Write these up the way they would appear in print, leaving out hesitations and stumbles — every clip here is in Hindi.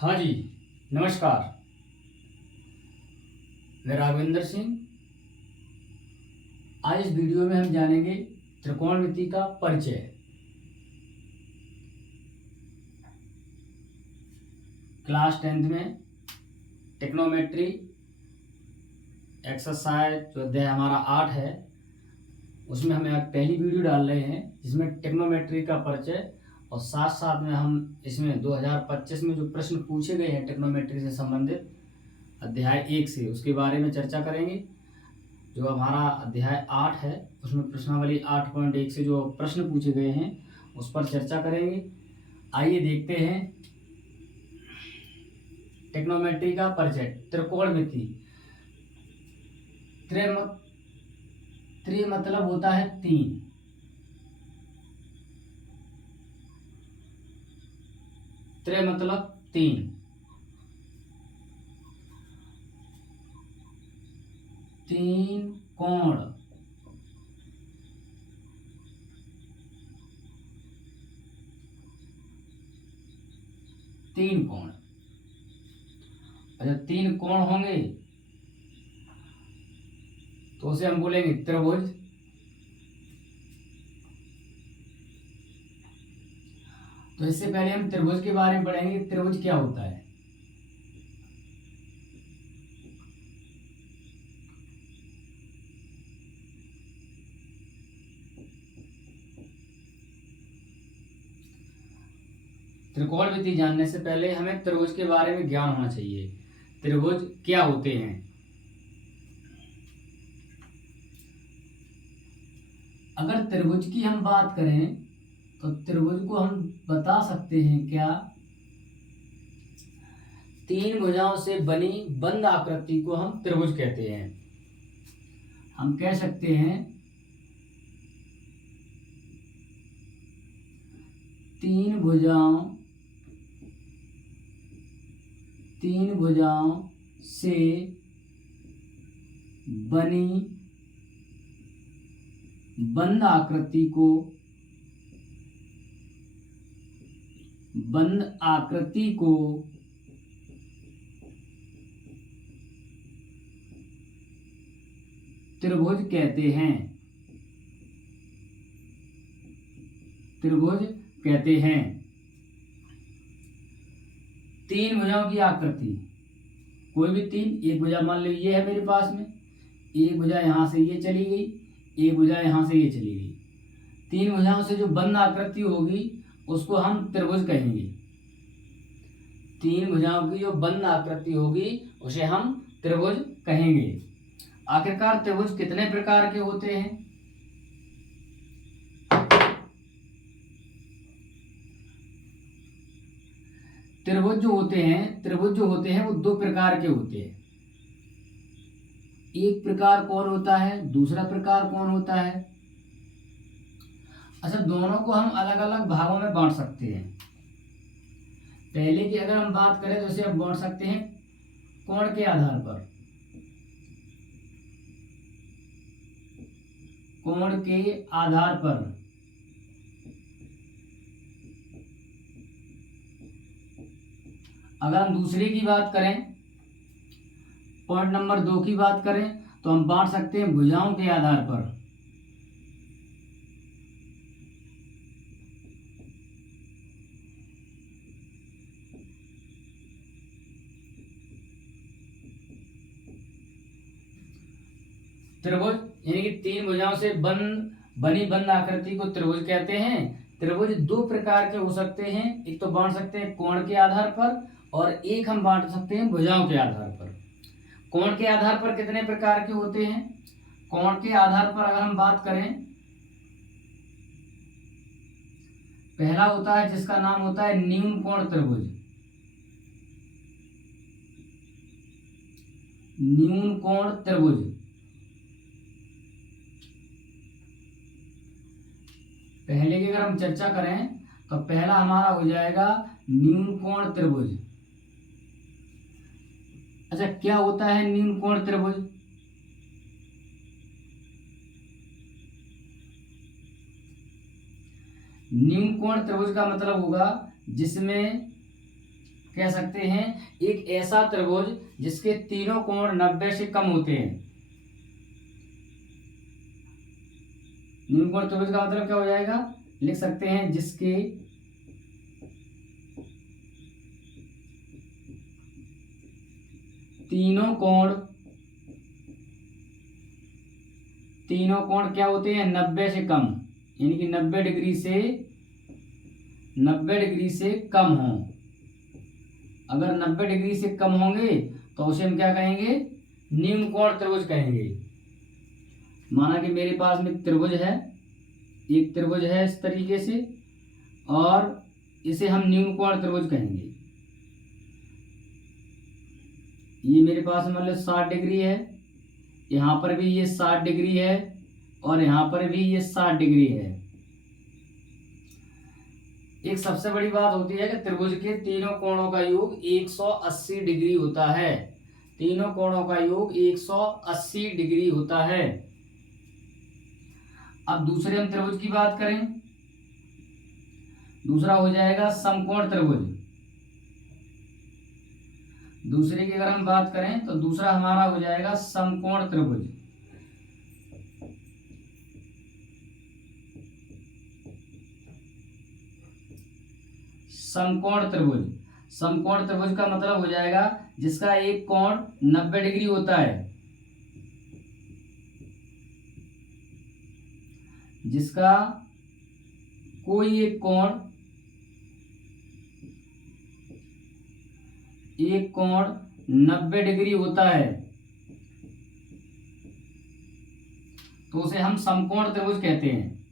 हाँ जी, नमस्कार। मैं राघवेंद्र सिंह। आज इस वीडियो में हम जानेंगे त्रिकोणमिति का परिचय। क्लास 10th में टेक्नोमेट्री एक्सरसाइज जो अध्याय हमारा 8 है, उसमें हम आज पहली वीडियो डाल रहे हैं जिसमें टेक्नोमेट्री का परिचय और साथ साथ में हम इसमें 2025 में जो प्रश्न पूछे गए हैं टेक्नोमेट्री से संबंधित अध्याय 1 से, उसके बारे में चर्चा करेंगे। जो हमारा अध्याय 8 है उसमें प्रश्नावली 8.1 से जो प्रश्न पूछे गए हैं उस पर चर्चा करेंगे। आइए देखते हैं टेक्नोमेट्री का परिचय। त्रिकोणमिति। त्रि मतलब होता है 3। त्रि मतलब 3। 3 कोण। तीन कोण। अच्छा, 3 कोण होंगे तो उसे हम बोलेंगे त्रिभुज। तो इससे पहले हम त्रिभुज के बारे में पढ़ेंगे। त्रिभुज क्या होता है। त्रिकोणमिति जानने से पहले हमें त्रिभुज के बारे में ज्ञान होना चाहिए। त्रिभुज क्या होते हैं। अगर त्रिभुज की हम बात करें तो त्रिभुज को हम बता सकते हैं क्या, 3 भुजाओं से बनी बंद आकृति को हम त्रिभुज कहते हैं। हम कह सकते हैं 3 भुजाओं से बनी बंद आकृति को त्रिभुज कहते हैं। त्रिभुज कहते हैं। 3 भुजाओं की आकृति, कोई भी 3, एक भुजा मान लो ये है मेरे पास में, एक भुजा यहां से ये चली गई, एक भुजा यहां से ये चली गई। 3 भुजाओं से जो बंद आकृति होगी उसको हम त्रिभुज कहेंगे। 3 भुजाओं की जो बंद आकृति होगी उसे हम त्रिभुज कहेंगे। आखिरकार त्रिभुज कितने प्रकार के होते हैं। त्रिभुज जो होते हैं वो 2 प्रकार के होते हैं। एक प्रकार कौन होता है, दूसरा प्रकार कौन होता है। अच्छा, दोनों को हम अलग अलग भागों में बांट सकते हैं। पहले की अगर हम बात करें तो इसे हम बांट सकते हैं कोण के आधार पर। कोण के आधार पर। अगर हम दूसरे की बात करें, पॉइंट नंबर 2 की बात करें, तो हम बांट सकते हैं भुजाओं के आधार पर। त्रिभुज यानी कि 3 भुजाओं से बनी बंद आकृति को त्रिभुज कहते हैं। त्रिभुज 2 प्रकार के हो सकते हैं। एक तो बांट सकते हैं कोण के आधार पर और एक हम बांट सकते हैं भुजाओं के आधार पर। कोण के आधार पर कितने प्रकार के होते हैं। कोण के आधार पर अगर हम बात करें, पहला होता है जिसका नाम होता है न्यून कोण त्रिभुज। न्यून कोण त्रिभुज। पहले की अगर हम चर्चा करें तो पहला हमारा हो जाएगा न्यून कोण त्रिभुज। अच्छा, क्या होता है न्यून कोण त्रिभुज। न्यून कोण त्रिभुज का मतलब होगा जिसमें कह सकते हैं एक ऐसा त्रिभुज जिसके तीनों कोण 90 से कम होते हैं। न्यून कोण त्रिभुज का मतलब क्या हो जाएगा, लिख सकते हैं जिसके तीनों कोण क्या होते हैं, 90 से कम, यानी कि 90 डिग्री से कम हो। अगर 90 डिग्री से कम होंगे तो उसे हम क्या कहेंगे, न्यून कोण त्रिभुज कहेंगे। माना कि मेरे पास में त्रिभुज है, एक त्रिभुज है इस तरीके से, और इसे हम न्यून कोण त्रिभुज कहेंगे। ये मेरे पास मतलब 60 डिग्री है, यहाँ पर भी ये 60 डिग्री है, और यहाँ पर भी ये 60 डिग्री है। एक सबसे बड़ी बात होती है कि त्रिभुज के तीनों कोणों का योग 180 डिग्री होता है। तीनों कोणों का योग 180 डिग्री होता है। अब दूसरे हम त्रिभुज की बात करें, दूसरा हो जाएगा समकोण त्रिभुज। दूसरे की अगर हम बात करें तो दूसरा हमारा हो जाएगा समकोण त्रिभुज। समकोण त्रिभुज, समकोण त्रिभुज का मतलब हो जाएगा जिसका एक कोण 90 डिग्री होता है, जिसका कोई एक कोण 90 डिग्री होता है, तो उसे हम समकोण त्रिभुज कहते हैं।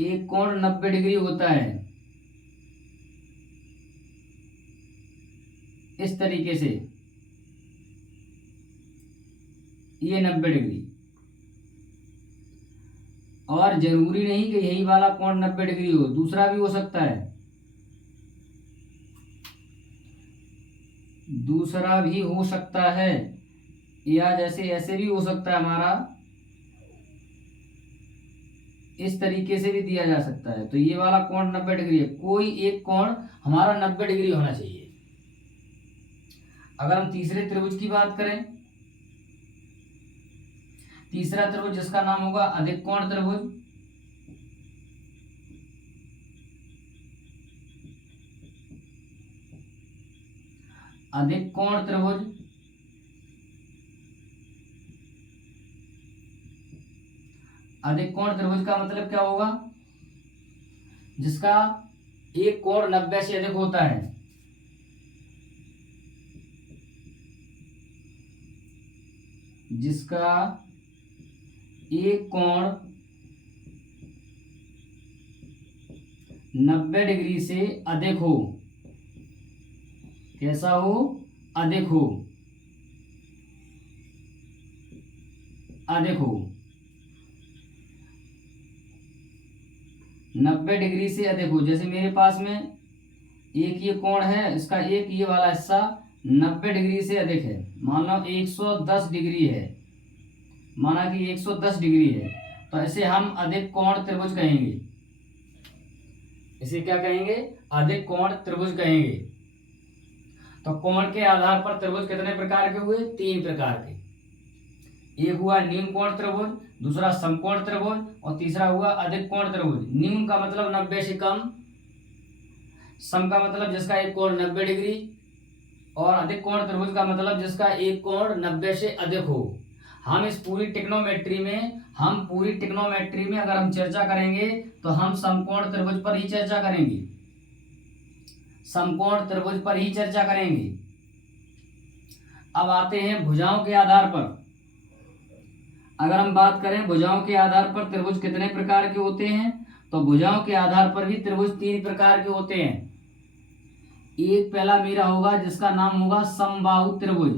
एक कोण 90 डिग्री होता है इस तरीके से, ये 90 डिग्री, और जरूरी नहीं कि यही वाला कोण 90 डिग्री हो, दूसरा भी हो सकता है, दूसरा भी हो सकता है, या जैसे ऐसे भी हो सकता है हमारा, इस तरीके से भी दिया जा सकता है। तो ये वाला कोण 90 डिग्री है, कोई एक कोण हमारा 90 डिग्री होना चाहिए। अगर हम तीसरे त्रिभुज की बात करें, तीसरा त्रिभुज जिसका नाम होगा अधिक कोण त्रिभुज। अधिक कोण त्रिभुज, अधिक कोण त्रिभुज का मतलब क्या होगा, जिसका एक कोण 90 से अधिक होता है। जिसका एक कोण 90 डिग्री से अधिक हो। कैसा हो, अधिक हो, अधिक हो। 90 डिग्री से अधिक हो, जैसे मेरे पास में एक ये कोण है, इसका एक ये वाला हिस्सा 90 डिग्री से अधिक है, मान लो 110 डिग्री है, माना कि 110 डिग्री है, तो इसे हम अधिक कोण त्रिभुज कहेंगे। इसे क्या कहेंगे, अधिक कोण त्रिभुज कहेंगे। तो कोण के आधार पर त्रिभुज कितने प्रकार के हुए, 3 प्रकार के। एक हुआ न्यून कोण त्रिभुज, दूसरा समकोण त्रिभुज, और तीसरा हुआ अधिक कोण त्रिभुज। न्यून का मतलब 90 से कम, सम का मतलब जिसका एक कोण 90 डिग्री, और अधिक कोण त्रिभुज का मतलब जिसका एक कोण 90 से अधिक हो। हम इस पूरी टिग्नोमेट्री में अगर हम चर्चा करेंगे तो हम समकोण त्रिभुज पर ही चर्चा करेंगे, समकोण त्रिभुज पर ही चर्चा करेंगे। अब आते हैं भुजाओं के आधार पर। अगर हम बात करें भुजाओं के आधार पर त्रिभुज कितने प्रकार के होते हैं, तो भुजाओं के आधार पर भी त्रिभुज 3 प्रकार के होते हैं। एक पहला मेरा होगा जिसका नाम होगा समबाहु त्रिभुज।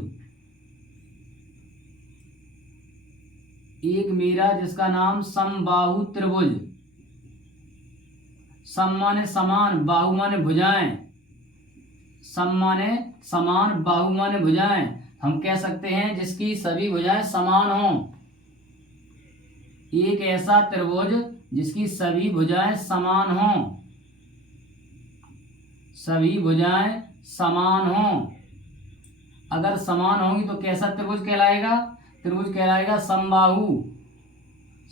एक मेरा जिसका नाम समबाहु त्रिभुज। सम माने समान, बाहु माने भुजाएं, सम माने समान, बाहु माने भुजाएं। हम कह सकते हैं जिसकी सभी भुजाएं समान हों। एक ऐसा त्रिभुज जिसकी सभी भुजाएं समान हों, सभी भुजाएं समान हों। अगर समान होंगी तो कैसा त्रिभुज कहलाएगा? त्रिभुज कहलाएगा समबाहु।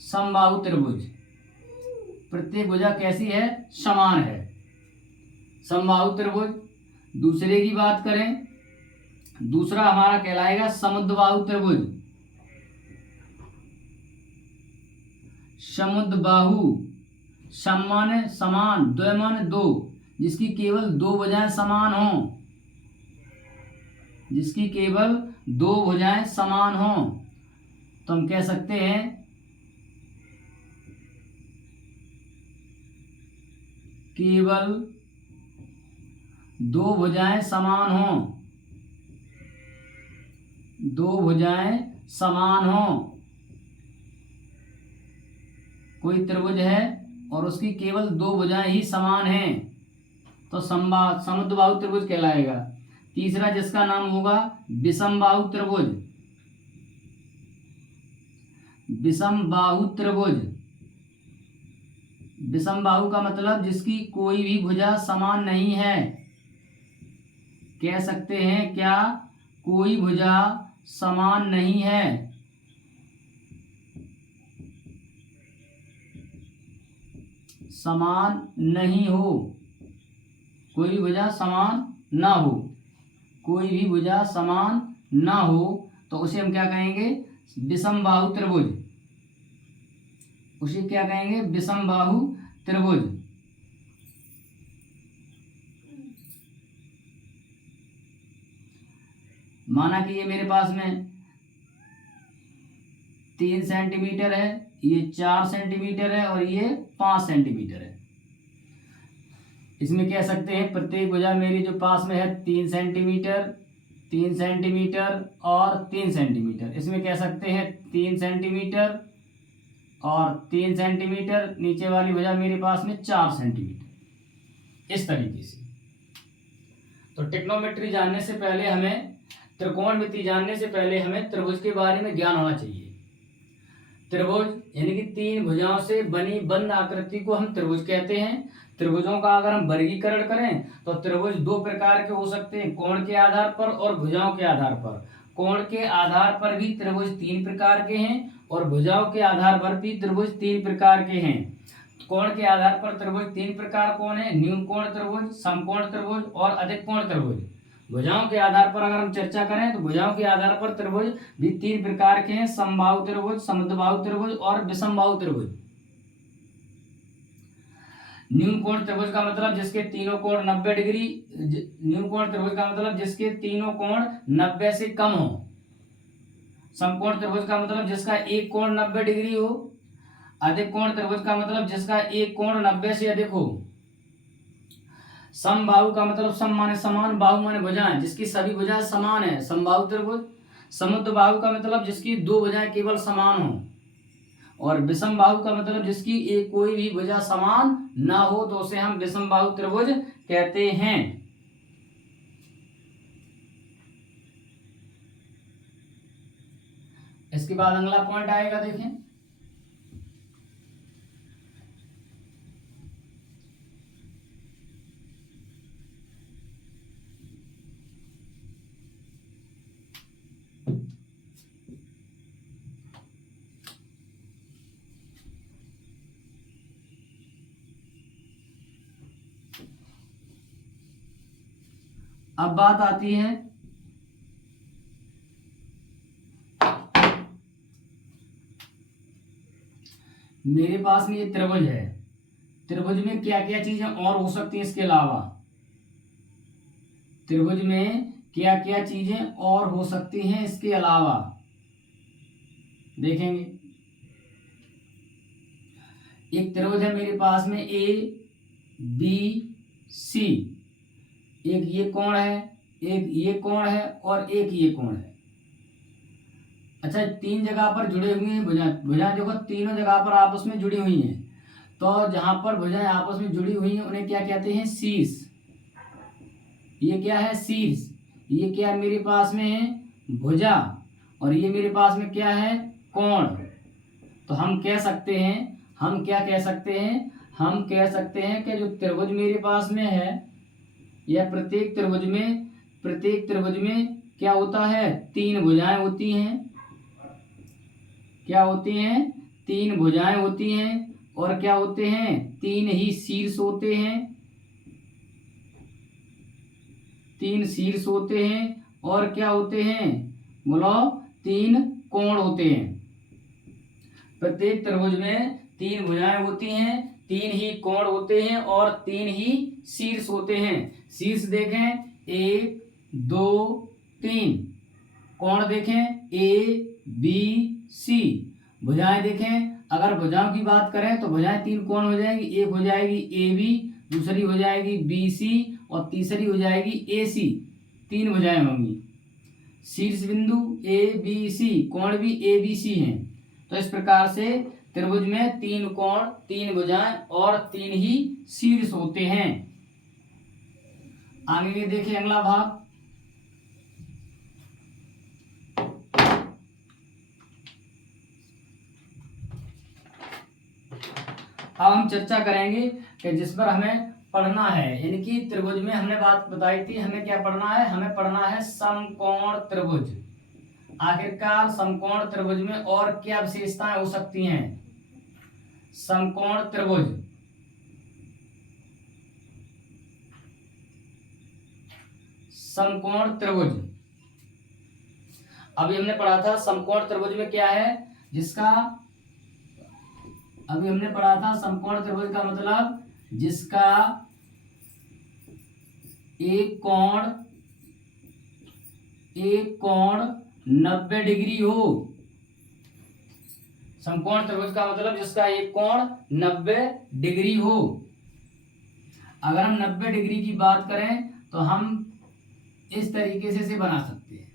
समबाहु त्रिभुज। प्रत्येक भुजा कैसी है? समान है, समबाहु त्रिभुज। दूसरे की बात करें, दूसरा हमारा कहलाएगा समुद्रबाहु त्रिभुज। समुद्रबाहु, सम माने समान, द्वय माने दो, जिसकी केवल दो भुजाएं समान हों, जिसकी केवल दो भुजाएं समान हों, तो हम कह सकते हैं केवल दो भुजाएं समान हों, दो भुजाएं समान हों। कोई त्रिभुज है और उसकी केवल दो भुजाएं ही समान हैं तो समुद्रबाहु त्रिभुज कहलाएगा। तीसरा जिसका नाम होगा विषमबाहु त्रिभुज। विषमबाहु त्रिभुज, विषमबाहु का मतलब जिसकी कोई भी भुजा समान नहीं है। कह सकते हैं क्या? कोई भुजा समान नहीं है। समान नहीं हो, कोई भी भुजा समान ना हो, कोई भी भुजा समान ना हो तो उसे हम क्या कहेंगे? विषमबाहु त्रिभुज। उसे क्या कहेंगे? विषमबाहु त्रिभुज। माना कि ये मेरे पास में 3 सेंटीमीटर है, ये 4 सेंटीमीटर है और ये 5 सेंटीमीटर है। इसमें कह सकते हैं प्रत्येक भुजा मेरी जो पास में है 3 सेंटीमीटर, 3 सेंटीमीटर और 3 सेंटीमीटर। इसमें कह सकते हैं 3 सेंटीमीटर और 3 सेंटीमीटर। नीचे वाली भुजा मेरे पास में 4 सेंटीमीटर। इस तरीके से। तो ट्रिग्नोमेट्री जानने से पहले हमें, त्रिकोणमिति जानने से पहले हमें त्रिभुज के बारे में ज्ञान होना चाहिए। त्रिभुज यानी कि 3 भुजाओं से बनी बंद आकृति को हम त्रिभुज कहते हैं। त्रिभुजों का अगर हम वर्गीकरण करें तो त्रिभुज 2 प्रकार के हो सकते हैं, कोण के आधार पर और भुजाओं के आधार पर। कोण के आधार पर भी त्रिभुज 3 प्रकार के हैं और भुजाओं के आधार पर भी त्रिभुज 3 प्रकार के हैं। कोण के आधार पर त्रिभुज 3 प्रकार कौन है? न्यून कोण त्रिभुज, समकोण त्रिभुज और अधिक कोण त्रिभुज। भुजाओं के आधार पर अगर हम चर्चा करें तो भुजाओं के आधार पर त्रिभुज भी 3 प्रकार के हैं, समबाहु त्रिभुज, समुद्रबाहु त्रिभुज और विषमबाहु त्रिभुज। न्यून कोण त्रिभुज का मतलब जिसके तीनों कोण 90 डिग्री, न्यून कोण त्रिभुज का मतलब जिसके तीनों कोण 90 से कम हो। समकोण त्रिभुज का मतलब जिसका एक कोण 90 डिग्री हो। अधिक कोण त्रिभुज का मतलब जिसका एक कोण 90 से अधिक हो। समबाहु का मतलब सम माने समान, बाहु माने भुजाएं, जिसकी सभी भुजाएं समान है, समबाहु त्रिभुज। समुद्रबाहु का मतलब जिसकी दो भुजाएं केवल समान हो। और विषमबाहु का मतलब जिसकी एक कोई भी भुजा समान ना हो तो उसे हम विषमबाहु त्रिभुज कहते हैं। इसके बाद अगला पॉइंट आएगा, देखें। अब बात आती है मेरे पास में ये त्रिभुज है, त्रिभुज में क्या क्या चीजें और हो सकती हैं इसके अलावा? त्रिभुज में क्या क्या चीजें और हो सकती हैं इसके अलावा, देखेंगे। एक त्रिभुज है मेरे पास में ए बी सी, एक ये कोण है, एक ये कोण है और एक ये कोण है। अच्छा, 3 जगह पर जुड़े हुए हैं भुजाएं देखो, तीनों जगह पर आपस में जुड़ी हुई हैं। तो जहां पर भुजाएं आपस में जुड़ी हुई हैं उन्हें क्या कहते हैं? शीर्ष। ये क्या है? शीर्ष। ये क्या मेरे पास में है? भुजा। और ये मेरे पास में क्या है? कोण। तो हम कह सकते हैं, हम क्या कह सकते हैं? हम कह सकते हैं कि जो त्रिभुज मेरे पास में है, यह प्रत्येक त्रिभुज में क्या होता है, 3 भुजाएं होती हैं। क्या होती हैं, 3 भुजाएं होती हैं। और क्या होते हैं, 3 ही शीर्ष होते हैं। 3 शीर्ष होते हैं। और क्या होते हैं, बोलो, 3 कोण होते हैं। प्रत्येक त्रिभुज में 3 भुजाएं होती हैं, 3 ही कोण होते हैं और 3 ही शीर्ष होते हैं। शीर्ष देखें, 1 2 3। कोण देखें, ABC। भुजाएं देखें, अगर भुजाओं की बात करें तो भुजाएं 3 कोण हो जाएंगी। एक हो जाएगी AB, दूसरी हो जाएगी BC और तीसरी हो जाएगी AC। 3 भुजाएं होंगी। शीर्ष बिंदु ABC, कोण भी ABC हैं। तो इस प्रकार से त्रिभुज में 3 कोण, 3 भुजाएं और 3 ही शीर्ष होते हैं। आगे देखिए अगला भाग। अब हम चर्चा करेंगे कि जिस पर हमें पढ़ना है, यानी कि त्रिभुज में हमने बात बताई थी, हमें क्या पढ़ना है, हमें पढ़ना है समकोण त्रिभुज। आखिरकार समकोण त्रिभुज में और क्या विशेषताएं हो सकती हैं। समकोण त्रिभुज, समकोण त्रिभुज अभी हमने पढ़ा था। समकोण त्रिभुज में क्या है, जिसका अभी हमने पढ़ा था, समकोण त्रिभुज का मतलब जिसका एक कोण 90 डिग्री हो। समकोण त्रिभुज का मतलब जिसका एक कोण 90 डिग्री हो। अगर हम 90 डिग्री की बात करें तो हम इस तरीके से इसे बना सकते हैं।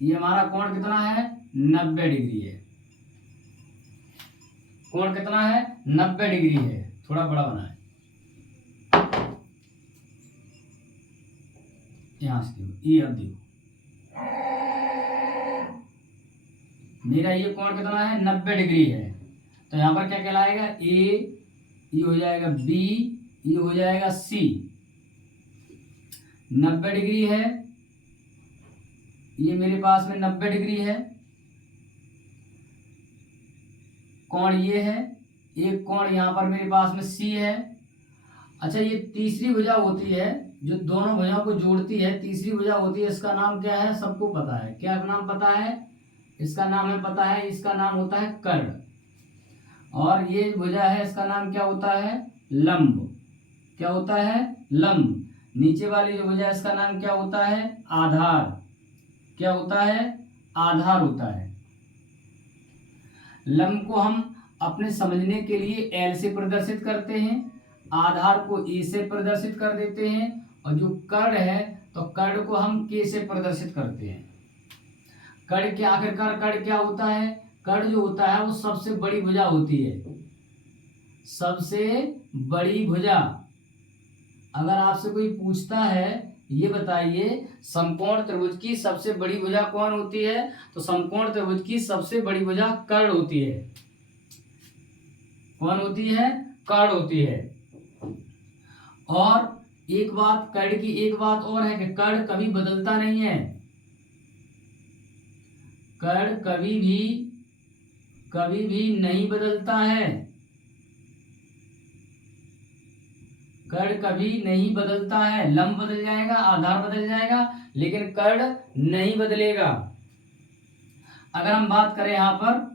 ये हमारा कोण कितना है, 90 डिग्री है। कोण कितना है, 90 डिग्री है। थोड़ा बड़ा बना है, यहां से देखो, ये अब देखो, मेरा ये कोण कितना है, 90 डिग्री है। तो यहां पर क्या कहलाएगा, ए, ये हो जाएगा बी, ये हो जाएगा सी। 90 डिग्री है, ये मेरे पास में 90 डिग्री है। कोण ये है, एक कोण यहां पर मेरे पास में सी है। अच्छा, ये तीसरी भुजा होती है जो दोनों भुजाओं को जोड़ती है, तीसरी भुजा होती है, इसका नाम क्या है, सबको पता है। क्या नाम पता है, इसका नाम है पता है, इसका नाम होता है कर्ण। और ये भुजा है, इसका नाम क्या होता है, लंब। क्या होता है, लंब। नीचे वाली जो भुजा है, इसका नाम क्या होता है, आधार। क्या होता है, आधार होता है। लंब को हम अपने समझने के लिए L से प्रदर्शित करते हैं, आधार को A से प्रदर्शित कर देते हैं, और जो कर्ण है तो कर्ण को हम K से प्रदर्शित करते हैं। कर्ण के आखिरकार कर्ण क्या होता है, कर्ण जो होता है वो सबसे बड़ी भुजा होती है। सबसे बड़ी भुजा। अगर आपसे कोई पूछता है, ये बताइए समकोण त्रिभुज की सबसे बड़ी भुजा कौन होती है, तो समकोण त्रिभुज की सबसे बड़ी भुजा कर्ण होती है। कौन होती है, कर्ण होती है। और एक बात, कर्ण की एक बात और है कि कर्ण कभी बदलता नहीं है। कर्ण कभी भी नहीं बदलता है। कर्ण कभी नहीं बदलता है। लंब बदल जाएगा, आधार बदल जाएगा, लेकिन कर्ण नहीं बदलेगा। अगर हम बात करें यहाँ पर,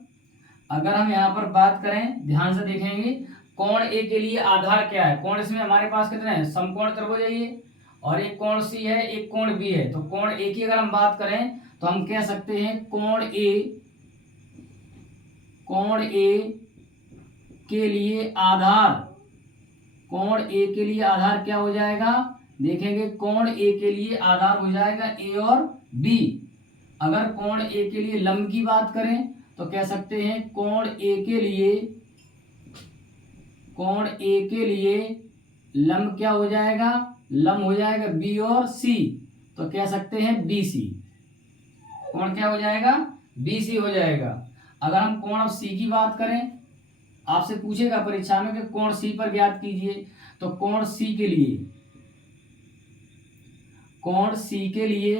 अगर हम यहाँ पर बात करें, ध्यान से देखेंगे, कोण ए के लिए आधार क्या है। कोण इसमें हमारे पास कितने हैं, समकोण त्रिभुज है ये, और एक कोण सी है, एक कोण बी है। तो कोण ए की अगर हम बात करें तो हम कह सकते हैं कोण ए के लिए आधार, कोण ए के लिए आधार क्या हो जाएगा, देखेंगे कोण ए के लिए आधार हो जाएगा ए और बी। अगर कोण ए के लिए लंब की बात करें तो कह सकते हैं कोण ए के लिए लंब क्या हो जाएगा, लंब हो जाएगा बी और सी। तो कह सकते हैं बी सी। कोण क्या हो जाएगा, बी सी हो जाएगा। अगर हम कोण ऑफ सी की बात करें, आपसे पूछेगा परीक्षा में कि कोण सी पर ज्ञात कीजिए, तो कोण सी के लिए कोण सी के लिए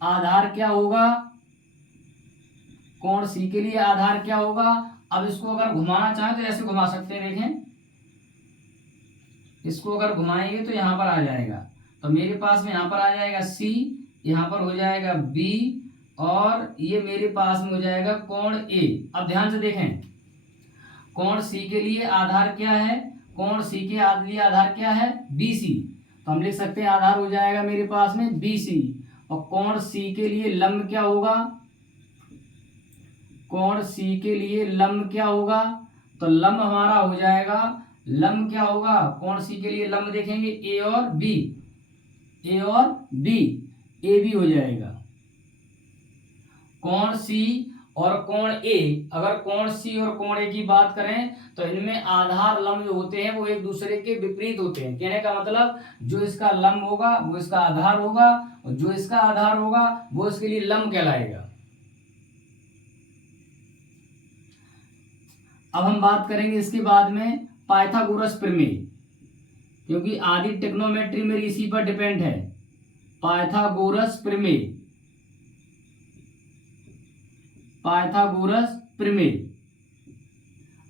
आधार क्या होगा, कोण सी के लिए आधार क्या होगा। अब इसको अगर घुमाना चाहें तो ऐसे घुमा सकते हैं, देखें इसको अगर घुमाएंगे तो यहां पर आ जाएगा, तो मेरे पास में यहां पर आ जाएगा सी, यहां पर हो जाएगा बी, और ये मेरे पास में हो जाएगा कोण ए। अब ध्यान से देखें, कोण सी के लिए आधार क्या है, कोण सी के लिए आधार क्या है, बी सी। तो हम लिख सकते हैं आधार हो जाएगा मेरे पास में बी सी, और कोण सी के लिए लंब क्या होगा, कोण सी के लिए लंब क्या होगा, तो लंब हमारा हो जाएगा, लंब क्या होगा, कोण सी के लिए लंब देखेंगे ए और बी, ए और बी, ए बी हो जाएगा। कोण सी और कोण ए, अगर कोण सी और कोण ए की बात करें तो इनमें आधार लंब जो होते हैं वो एक दूसरे के विपरीत होते हैं। कहने का मतलब जो इसका लंब होगा वो इसका आधार होगा, और जो इसका आधार होगा वो इसके लिए लंब कहलाएगा। अब हम बात करेंगे इसके बाद में पाइथागोरस प्रमेय, क्योंकि आदि ट्रिग्नोमेट्री मेरी इसी पर डिपेंड है। पाइथागोरस प्रमेय, पाइथागोरस प्रमेय,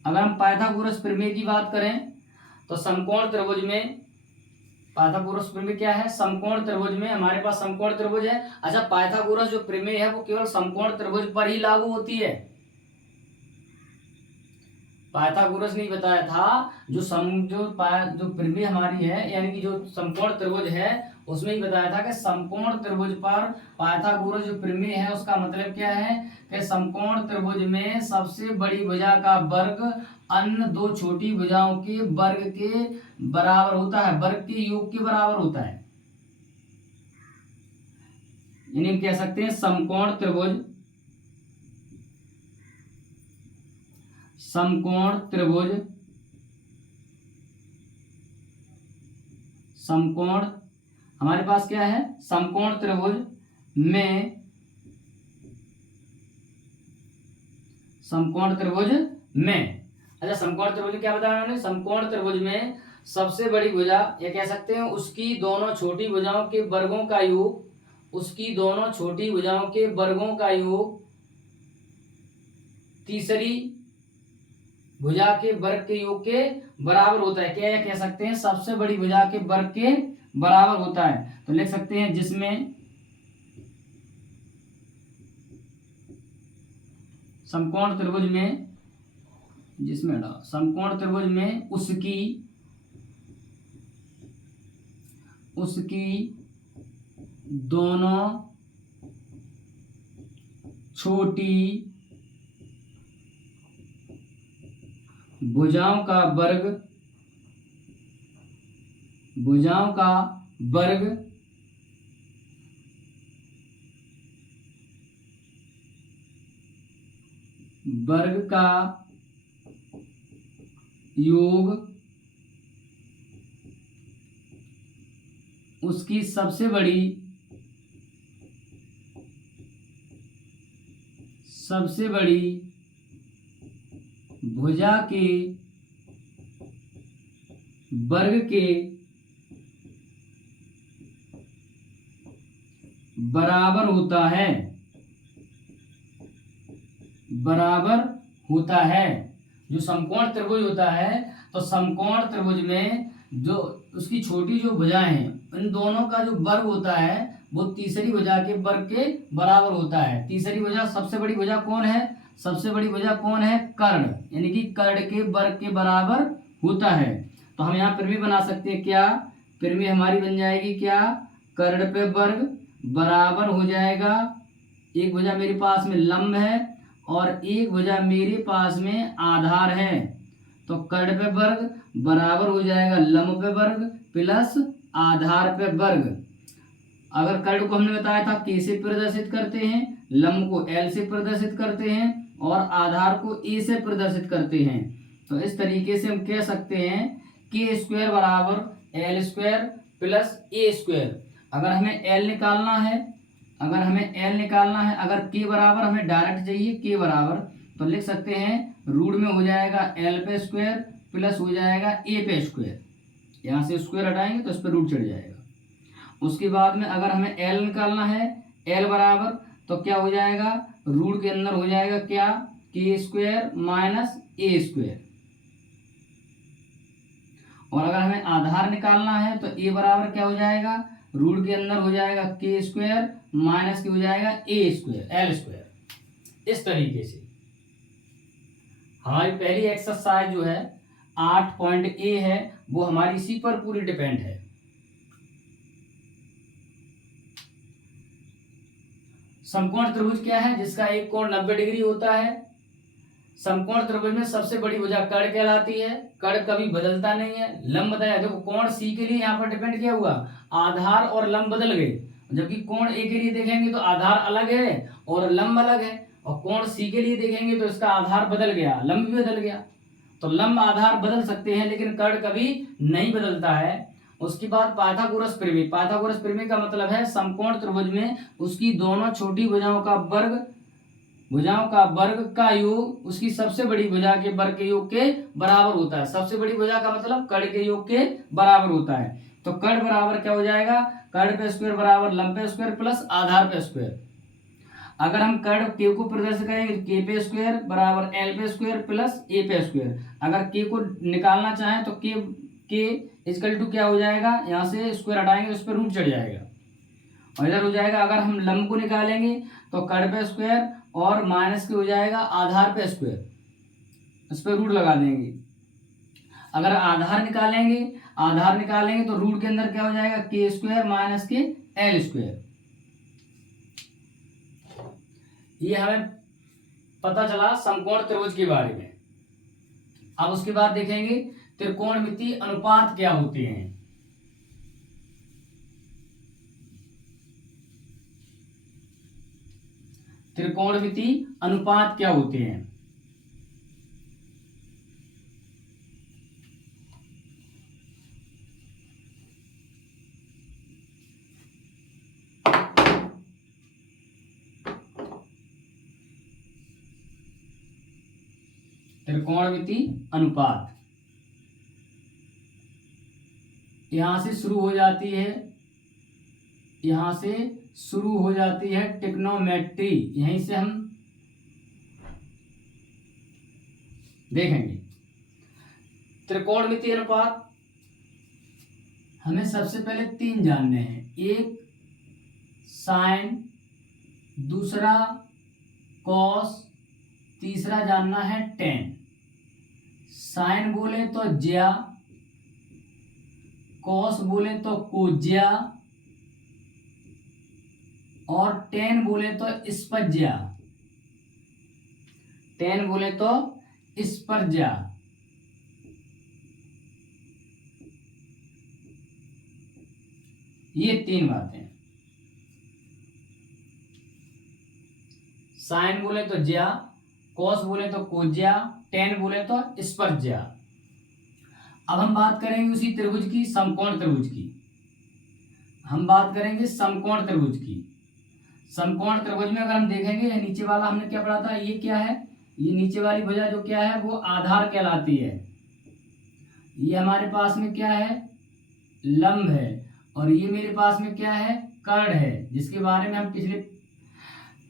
अगर हम पाइथागोरस प्रमेय की बात करें तो समकोण त्रिभुज में, पाइथागोरस प्रमेय क्या है, समकोण त्रिभुज में हमारे पास समकोण त्रिभुज है। अच्छा, पाइथागोरस जो प्रमेय है वो केवल समकोण त्रिभुज पर ही लागू होती है। पाइथागोरस ने बताया था जो प्रमेय हमारी है, यानी कि जो समकोण त्रिभुज है उसमें ही बताया था कि समकोण त्रिभुज पर पाइथागोरस जो प्रमेय है उसका मतलब क्या है कि समकोण त्रिभुज में सबसे बड़ी भुजा का वर्ग अन्य दो छोटी भुजाओं के वर्ग के बराबर होता है, वर्ग के योग के बराबर होता है। यानी कह सकते हैं समकोण त्रिभुज, समकोण त्रिभुज, समकोण हमारे पास क्या है, समकोण त्रिभुज में, समकोण त्रिभुज में, अच्छा समकोण त्रिभुज क्या बताया उन्होंने, समकोण त्रिभुज में सबसे बड़ी भुजा, या कह सकते हैं उसकी दोनों छोटी भुजाओं के वर्गों का योग, उसकी दोनों छोटी भुजाओं के वर्गों का योग तीसरी भुजा के वर्ग के योग के बराबर होता है। क्या कह सकते हैं, सबसे बड़ी भुजा के वर्ग के बराबर होता है। तो लिख सकते हैं जिसमें समकोण त्रिभुज में, जिसमें समकोण त्रिभुज में उसकी दोनों छोटी भुजाओं का वर्ग, भुजाओं का वर्ग वर्ग का योग उसकी सबसे बड़ी भुजा के वर्ग के बराबर होता है, बराबर होता है। जो समकोण त्रिभुज होता है तो समकोण त्रिभुज में जो उसकी छोटी जो भुजाएं हैं इन दोनों का जो वर्ग होता है वो तीसरी भुजा के वर्ग के बराबर होता है। तीसरी भुजा, सबसे बड़ी भुजा कौन है, सबसे बड़ी भुजा कौन है, कर्ण, यानी कि कर्ण के वर्ग के बराबर होता है। तो हम यहाँ प्रमेय बना सकते हैं, क्या प्रमेय हमारी बन जाएगी, क्या कर्ण पे वर्ग बराबर हो जाएगा, एक भुजा मेरे पास में लंब है और एक भुजा मेरे पास में आधार है, तो कर्ण पे वर्ग बराबर हो जाएगा लंब पे वर्ग प्लस आधार पे वर्ग। अगर कर्ण को हमने बताया था के से प्रदर्शित करते हैं, लंब को एल से प्रदर्शित करते हैं और आधार को ए से प्रदर्शित करते हैं। तो इस तरीके से हम कह सकते हैं के स्क्वायर बराबर एल स्क्वायर प्लस ए स्क्वायर। अगर हमें एल निकालना है, अगर के बराबर हमें डायरेक्ट चाहिए के बराबर, तो लिख सकते हैं रूट में हो जाएगा एल पे स्क्वायर प्लस हो जाएगा ए पे स्क्वायर, यहाँ से स्क्वायर हटाएंगे तो इस पर रूट चढ़ जाएगा। उसके बाद में अगर हमें एल निकालना है, एल बराबर तो क्या हो जाएगा, रूट के अंदर हो जाएगा क्या, के स्क्वायर माइनस ए स्क्वायर। और अगर हमें आधार निकालना है तो ए बराबर क्या हो जाएगा, रूट के अंदर हो जाएगा के स्क्वायर माइनस के हो जाएगा ए स्क्वायर, एल स्क्वायर। इस तरीके से हमारी पहली एक्सरसाइज जो है 8.a है वो हमारी इसी पर पूरी डिपेंड है। समकोण त्रिभुज क्या है, जिसका एक कोण 90 डिग्री होता है। समकोण त्रिभुज में सबसे बड़ी भुजा कर्ण कहलाती है, कर्ण कभी बदलता नहीं है। लंब बताया, देखो कोण सी के लिए यहाँ पर डिपेंड किया हुआ, आधार और लंब बदल गए, जबकि कोण ए के लिए देखेंगे तो आधार अलग है और लंब अलग है, और कोण सी के लिए देखेंगे तो इसका आधार बदल गया, लंब भी बदल गया। तो लंब आधार बदल सकते हैं लेकिन कर्ण कभी नहीं बदलता है। उसके बाद पाइथागोरस प्रमेय, पाइथागोरस प्रमेय का मतलब है समकोण त्रिभुज में उसकी दोनों छोटी भुजाओं का वर्ग का योग उसकी सबसे बड़ी भुजा के वर्ग के योग के बराबर होता है। सबसे बड़ी भुजा का मतलब कर्ण के योग के बराबर होता है। तो कर्ण बराबर क्या हो जाएगा, कर्ण पे स्क्वायर बराबर लंब पे स्क्वायर प्लस आधार पे स्क्वायर। अगर हम कर्ण के को प्रदर्शित करेंगे तो के पे स्क्वायर बराबर एल पे स्क्वायर प्लस ए पे स्क्वायर। अगर के को निकालना चाहें तो के इक्वल टू क्या हो जाएगा, यहाँ से स्क्वायर हटाएंगे उस पर रूट चढ़ जाएगा और इधर हो जाएगा। अगर हम लंब को निकालेंगे तो कर्ण पे स्क्वायर और माइनस के हो जाएगा आधार पे स्क्वायर, उस पर रूट लगा देंगे। अगर आधार निकालेंगे तो रूट के अंदर क्या हो जाएगा, के स्क्वायर माइनस के एल स्क्वायर। ये हमें पता चला समकोण त्रिभुज के बारे में। अब उसके बाद देखेंगे त्रिकोणमितीय अनुपात क्या होते हैं। त्रिकोणमितीय अनुपात क्या होते हैं। त्रिकोणमितीय अनुपात यहां से शुरू हो जाती है, ट्रिग्नोमेट्री, यहीं से हम देखेंगे। त्रिकोणमितीय अनुपात हमें सबसे पहले 3 जानने हैं, एक साइन, दूसरा कॉस, तीसरा जानना है टेन। साइन बोले तो ज्या, कॉस बोले तो कोज्या और टेन बोले तो स्पज्या। टेन बोले तो स्पर्जा। ये 3 बातें, साइन बोले तो ज्या, कॉस बोले तो कोज्या, टेन बोले तो स्पर्जा। अब हम बात करेंगे उसी त्रिभुज की, समकोण त्रिभुज की। हम बात करेंगे समकोण त्रिभुज की। समकोण त्रिभुज में अगर हम देखेंगे, नीचे वाला हमने क्या पढ़ा था, ये क्या है, ये नीचे वाली भुजा जो क्या है वो आधार कहलाती है। ये हमारे पास में क्या है, लंब है, और ये मेरे पास में क्या है, कर्ण है, जिसके बारे में हम पिछले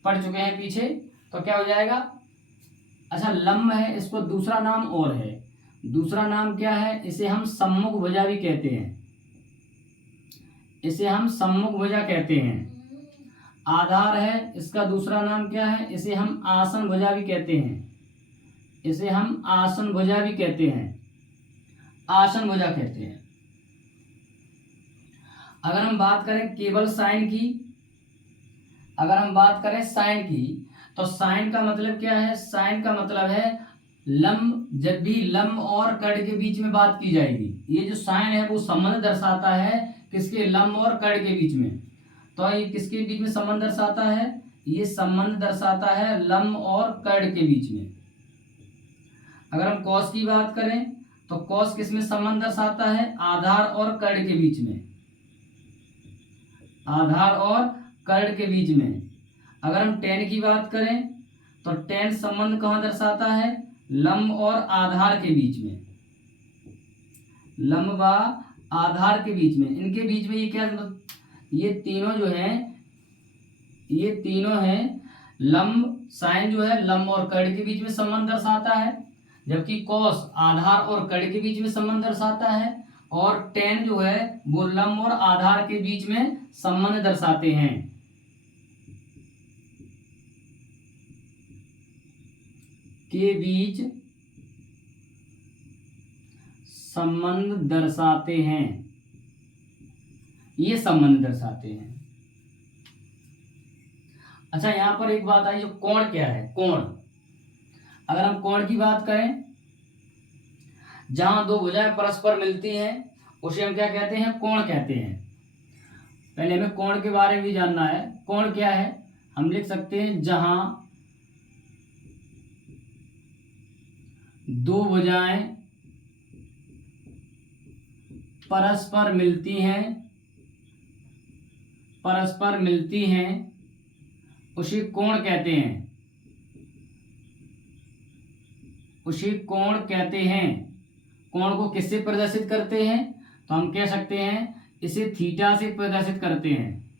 पढ़ चुके हैं पीछे। तो क्या हो जाएगा, अच्छा लंब है, इसको दूसरा नाम और है, दूसरा नाम क्या है, इसे हम सम्मुख भुजा भी कहते हैं, इसे हम सम्मुख भुजा कहते हैं। आधार है, इसका दूसरा नाम क्या है, इसे हम आसन भुजा भी कहते हैं, इसे हम आसन भुजा भी कहते हैं, आसन भुजा कहते हैं। अगर हम बात करें केवल साइन की, अगर हम बात करें साइन की, तो साइन का मतलब क्या है, साइन का मतलब है लंब। जब भी लंब और कर्ण के बीच में बात की जाएगी, ये जो साइन है वो संबंध दर्शाता है किसके, लंब और कर्ण के बीच में। तो ये किसके बीच में संबंध दर्शाता है, ये संबंध दर्शाता है लंब और कर्ण के बीच में। अगर हम कॉस की बात करें तो कॉस किस में संबंध दर्शाता है, आधार और कर्ण के बीच में, आधार और कर्ण के बीच में। अगर हम टेन की बात करें तो टेन संबंध कहाँ दर्शाता है, लंब और आधार के बीच में, लंब व आधार के बीच में। इनके बीच में ये क्या ये तीनों जो हैं, ये तीनों हैं लंब। साइन जो है लंब और कर्ण के बीच में संबंध दर्शाता है, जबकि कॉस आधार और कर्ण के बीच में संबंध दर्शाता है, और टेन जो है वो लंब और आधार के बीच में संबंध दर्शाते हैं। के बीच संबंध दर्शाते हैं, ये संबंध दर्शाते हैं। अच्छा, यहां पर एक बात आई, जो कोण क्या है? कोण, अगर हम कोण की बात करें, जहां दो भुजाएं परस्पर मिलती हैं उसे हम क्या कहते हैं? कोण कहते हैं। पहले हमें कोण के बारे में भी जानना है। कोण क्या है? हम लिख सकते हैं जहां दो भुजाएं परस्पर मिलती हैं, परस्पर मिलती हैं, उसे कोण कहते हैं, उसे कोण कहते हैं। कोण को किससे प्रदर्शित करते हैं? तो हम कह सकते हैं इसे थीटा से प्रदर्शित करते हैं,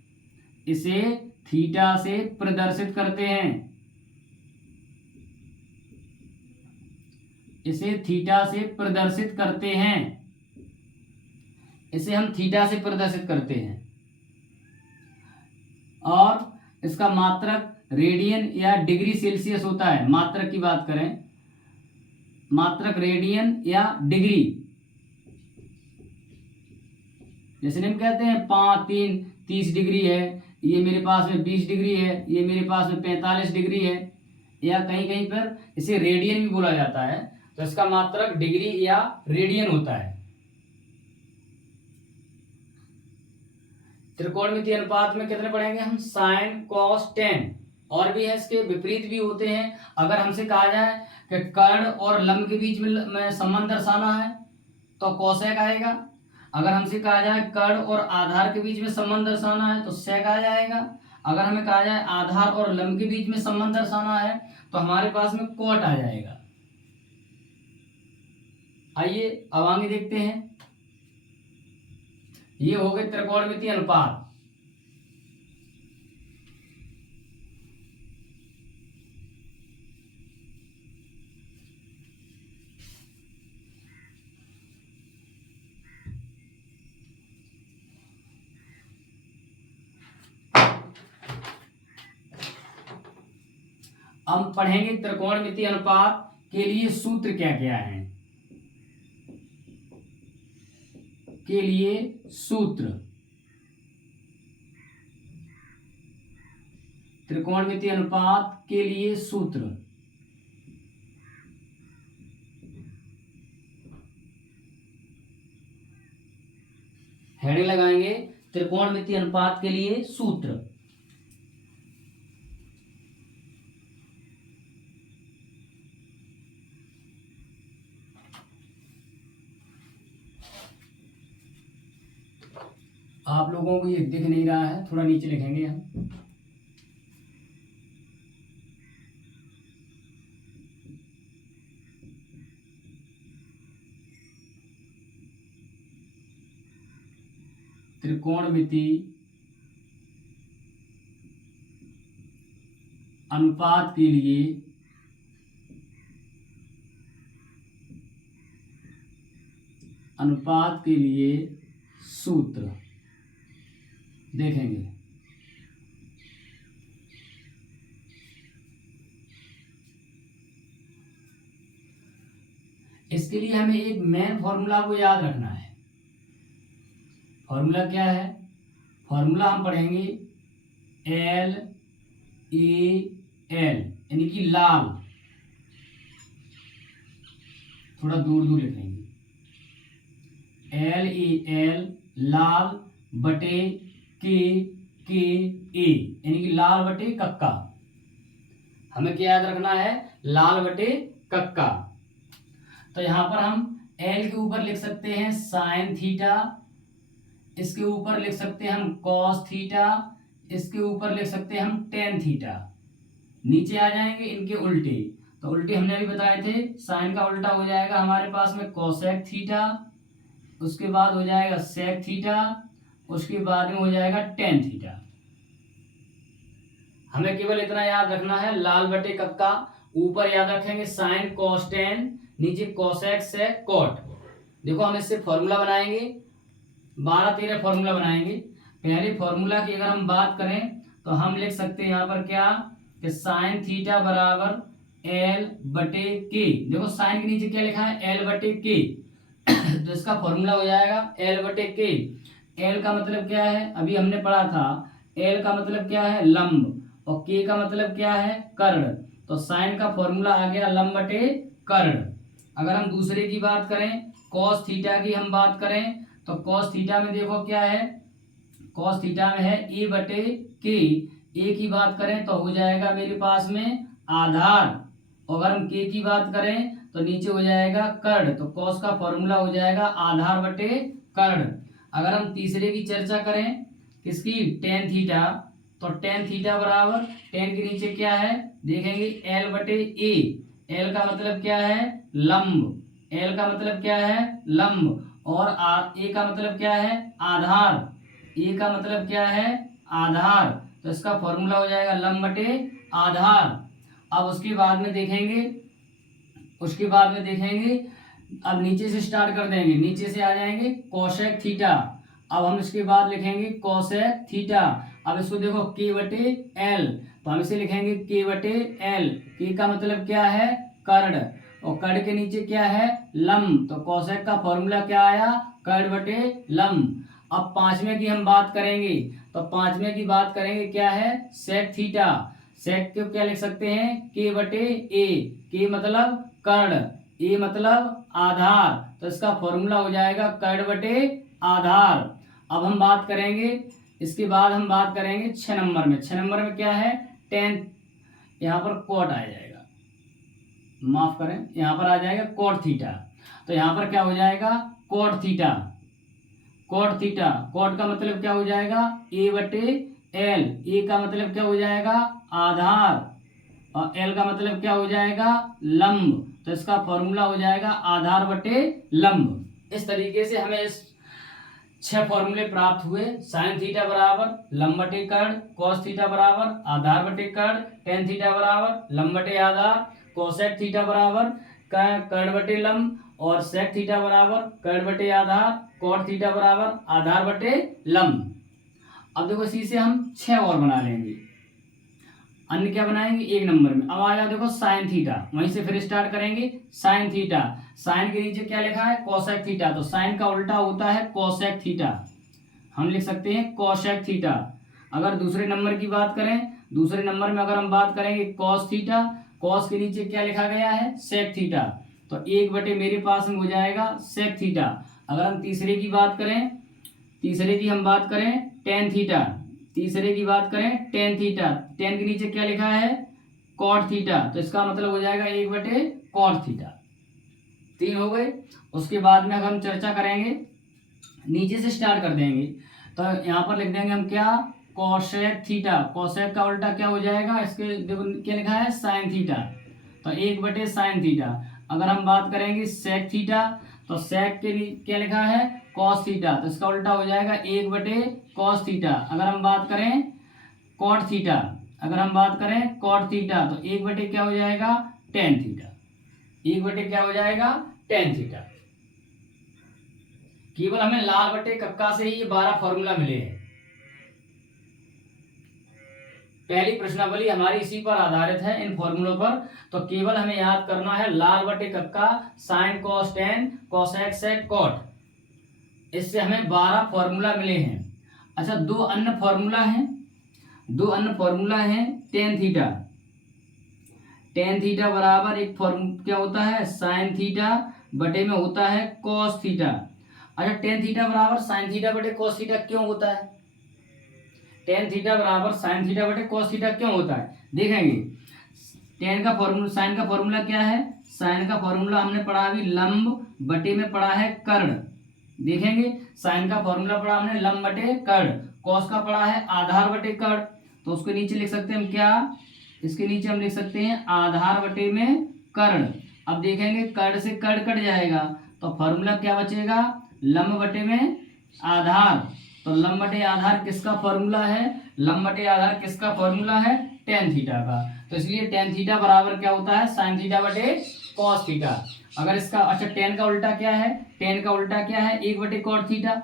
इसे थीटा से प्रदर्शित करते हैं, इसे थीटा से प्रदर्शित करते हैं, इसे हम थीटा से प्रदर्शित करते हैं। और इसका मात्रक रेडियन या डिग्री सेल्सियस होता है। मात्रक की बात करें, मात्रक रेडियन या डिग्री, जैसे हम कहते हैं 30 डिग्री है, ये मेरे पास में 20 डिग्री है, ये मेरे पास में 45 डिग्री है, या कहीं कहीं पर इसे रेडियन भी बोला जाता है, तो इसका मात्रक डिग्री या रेडियन होता है। त्रिकोणमितीय अनुपात में कितने पढ़ेंगे हम? Sine, cos, tan. और भी है, इसके विपरीत भी होते हैं। अगर हमसे कहा जाए कि कर्ण और लंब के बीच में संबंध दर्शाना है तो कोसेक आएगा। अगर हमसे कहा जाए कर्ण और आधार के बीच में संबंध दर्शाना है तो सेक आ जाएगा। अगर हमें कहा जाए आधार और लंब के बीच में संबंध दर्शाना है तो हमारे पास में कोट आ जाएगा। आइए अब आगे देखते हैं। ये हो गए त्रिकोणमितीय अनुपात। हम पढ़ेंगे त्रिकोणमितीय अनुपात के लिए सूत्र क्या क्या है। के लिए सूत्र, त्रिकोणमितीय अनुपात के लिए सूत्र। हेडिंग लगाएंगे त्रिकोणमितीय अनुपात के लिए सूत्र। आप लोगों को ये दिख नहीं रहा है, थोड़ा नीचे लिखेंगे हम। त्रिकोणमितीय अनुपात के लिए सूत्र देखेंगे। इसके लिए हमें एक मेन फॉर्मूला को याद रखना है। फॉर्मूला क्या है? फॉर्मूला हम पढ़ेंगे एल ए एल, यानी कि लाल, थोड़ा दूर दूर लिखेंगे, एल ए एल, लाल बटे के ए, यानी कि लाल बटे कक्का। हमें क्या याद रखना है? लाल बटे कक्का। तो यहां पर हम एल के ऊपर लिख सकते हैं साइन थीटा, इसके ऊपर लिख सकते हैं हम कॉस थीटा, इसके ऊपर लिख सकते हैं हम टेन थीटा। नीचे आ जाएंगे इनके उल्टे, तो उल्टे हमने अभी बताए थे, साइन का उल्टा हो जाएगा हमारे पास में कोसेक थीटा, उसके बाद हो जाएगा सेक थीटा, उसके बाद में हो जाएगा टेन थीटा। हमें केवल इतना याद रखना है, लाल बटे कक्का, ऊपर याद रखेंगे साइन कॉस टेन, नीचे कोसेक सेक कॉट। देखो हम इससे फॉर्मूला बनाएंगे, 12-13 फॉर्मूला बनाएंगे। पहले फॉर्मूला की अगर हम बात करें तो हम लिख सकते हैं यहाँ पर क्या, कि साइन थीटा बराबर एल बटे के। देखो साइन के नीचे क्या लिखा है, एल बटे के। तो इसका फॉर्मूला हो जाएगा एल बटे के। एल का मतलब क्या है, अभी हमने पढ़ा था, एल का मतलब क्या है, लंब, और के का मतलब क्या है, कर्ण। तो साइन का फॉर्मूला आ गया लंब बटे कर्ण। अगर हम दूसरे की बात करें, कॉस थीटा की हम बात करें, तो कॉस थीटा में देखो क्या है, कॉस थीटा में है ए बटे के। ए की बात करें तो हो जाएगा मेरे पास में आधार, और अगर हम के की बात करें तो नीचे हो जाएगा कर्ण। तो कॉस का फॉर्मूला हो जाएगा आधार बटे कर्ण। अगर हम तीसरे की चर्चा करें, किसकी, टेन थीटा, तो टेन थीटा बराबर, टेन के नीचे क्या है देखेंगे, एल बटे ए। एल का मतलब क्या है, लंब, एल का मतलब क्या है, लंब, और ए का मतलब क्या है, आधार, ए का मतलब क्या है, आधार। तो इसका फॉर्मूला हो जाएगा लंब बटे आधार। अब उसके बाद में देखेंगे, अब नीचे से स्टार्ट कर देंगे, नीचे से आ जाएंगे कोसेक थीटा। अब हम इसके बाद लिखेंगे कोसेक थीटा। अब इसको देखो के बटे एल, तो हम इसे लिखेंगे के बटे एल। के का मतलब क्या है, कर्ण, और कर्ण के नीचे क्या है, लंब। तो कोसेक का फॉर्मूला क्या आया, कर्ण बटे लंब। अब पांचवें की हम बात करेंगे, तो पांचवें की बात करेंगे क्या है, सेक थीटा। सेक को क्या लिख सकते हैं, के बटे ए। के मतलब कर्ण, ए मतलब आधार, तो इसका फॉर्मूला हो जाएगा कर्ण बटे आधार। अब हम बात करेंगे, इसके बाद हम बात करेंगे 6 नंबर में। 6 नंबर में क्या है, टेन, यहाँ पर कॉट आ जाएगा, माफ करें, यहाँ पर आ जाएगा कॉट थीटा। तो यहाँ पर क्या हो जाएगा, cot theta, cot theta. Cot का मतलब क्या हो जाएगा, ए बटे एल। ए का मतलब क्या हो जाएगा, आधार, और एल का मतलब क्या हो जाएगा, लंब। तो इसका फॉर्मूला हो जाएगा आधार बटे लंब। इस तरीके से हमें इस 6 फॉर्मूले प्राप्त हुए। साइन थीटा बराबर लंब बटे कर्ण, कॉस थीटा बराबर आधार बटे कर्ण, टेन थीटा बराबर लंब बटे आधार, कोसेक थीटा बराबर कर्ण बटे लंब, और सेक थीटा बराबर कर्ण बटे आधार, कॉट थीटा बराबर आधार बटे लंब। अब देखो इसी से हम 6 और बना लेंगे। अन्य क्या बनाएंगे, 1 नंबर में। अब आएगा देखो साइन थीटा, वहीं से फिर स्टार्ट करेंगे। साइन थीटा, साइन के नीचे क्या लिखा है, कोसेक थीटा, तो साइन का उल्टा होता है कोसेक थीटा, हम लिख सकते हैं कोसेक थीटा। अगर दूसरे नंबर की बात करें, दूसरे नंबर में अगर हम बात करेंगे कॉस थीटा, कॉस के नीचे क्या लिखा गया है, सेक थीटा, तो 1 बटे मेरे पास में हो जाएगा सेक थीटा। अगर हम तीसरे की बात करें, तीसरे की हम बात करें टेन थीटा, तीसरे की बात करें टेन थीटा, टेन के नीचे क्या लिखा है, कॉट थीटा, तो इसका मतलब हो जाएगा 1 बटे कॉट थीटा। 3 हो गए। उसके बाद में अगर हम चर्चा करेंगे, नीचे से स्टार्ट कर देंगे, तो यहाँ पर लिख देंगे हम क्या, कोसेक थीटा। कोसेक का उल्टा क्या हो जाएगा, इसके देखो क्या लिखा है, साइन थीटा, तो 1 बटे साइन थीटा। अगर हम बात करेंगे सेक थीटा, तो सेक के लिए क्या लिखा है, कॉस थीटा, तो इसका उल्टा हो जाएगा 1 बटे कॉस थीटा। अगर हम बात करें कॉट थीटा, अगर हम बात करें कॉट थीटा, तो 1 बटे क्या हो जाएगा, टेन थीटा, 1 बटे क्या हो जाएगा, टेन थीटा। केवल हमें लाल बटे कक्का से ही ये 12 फॉर्मूला मिले हैं। पहली प्रश्नावली हमारी इसी पर आधारित है, इन फॉर्मूलों पर। तो केवल हमें याद करना है लाल बटे कक्का, sine cos tan, cosec sec cot, इससे हमें 12 फॉर्मूला मिले हैं। अच्छा, दो अन्य फॉर्मूला हैं, टेन थीटा। टेन थीटा बराबर एक क्या होता है, साइन थीटा बटे में होता है कॉस थीटा। अच्छा, टेन थीटा बराबर साइन थीटा बटे कॉस थीटा क्यों होता है, टेन थीटा बराबर साइन थीटा बटे कॉस थीटा क्यों होता है, देखेंगे। टेन का फॉर्मूला, साइन का फॉर्मूला क्या है, साइन का फॉर्मूला हमने पढ़ा अभी लंब बटे में पढ़ा है कर्ण, देखेंगे। साइन का फॉर्मूला पढ़ा हमने लंब बटे कर्ण, कॉस का पढ़ा है आधार बटे कर्ण, तो उसके नीचे लिख सकते हैं हम क्या, इसके नीचे हम लिख सकते हैं आधार बटे में कर्ण। अब देखेंगे कर्ण से कर्ण कट जाएगा, तो फॉर्मूला क्या बचेगा, लंब बटे में आधार, तो लंब बटे आधार किसका फॉर्मूला है? लंब बटे आधार किसका फॉर्मूला है? टेन थीटा का। तो इसलिए टेन थीटा बराबर क्या होता है? साइन थीटा बटे कॉस थीटा। अगर इसका अच्छा टेन का उल्टा क्या है? टेन का उल्टा क्या है? एक बटे कॉट थीटा।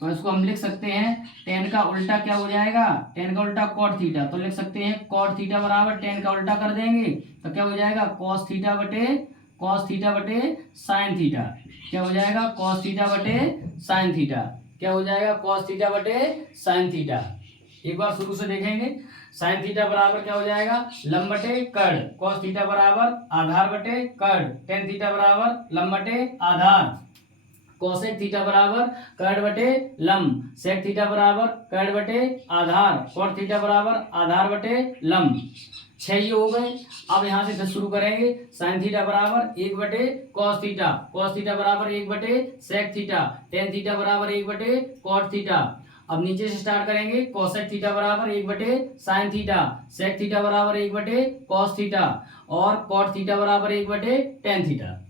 तो इसको हम लिख सकते हैं टेन का उल्टा क्या हो जाएगा? टेन का उल्टा कॉट थीटा। तो लिख सकते हैं कॉट थीटा बराबर टेन का उल्टा कर देंगे तो क्या हो जाएगा? कॉस थीटा बटे साइन थीटा। क्या हो जाएगा? कॉस थीटा बटे साइन थीटा। क्या हो जाएगा? कॉस थीटा बटे साइन थीटा। एक बार शुरू से देखेंगे। साइन थीटा बराबर क्या हो जाएगा? लंब बटे कर्ण। कॉस थीटा बराबर आधार बटे कर्ण। टेन थीटा बराबर लंब बटे आधार। कोसेक थीटा बराबर कर्ण बटे लंब। सेक थीटा बराबर कर्ण बटे आधार। कॉट थीटा बराबर आधार बटे लंब। 6 ये हो गए। अब यहाँ से फिर शुरू करेंगे। साइन थीटा बराबर 1 बटे कॉस थीटा। कॉस थीटा बराबर 1 बटे सेक थीटा। टेन थीटा बराबर 1 बटे कॉट थीटा। अब नीचे से स्टार्ट करेंगे। कोसेक थीटा बराबर 1 बटे साइन थीटा। सेक थीटा बराबर 1 बटे कॉस थीटा। और कॉट थीटा बराबर 1 बटे टेन थीटा।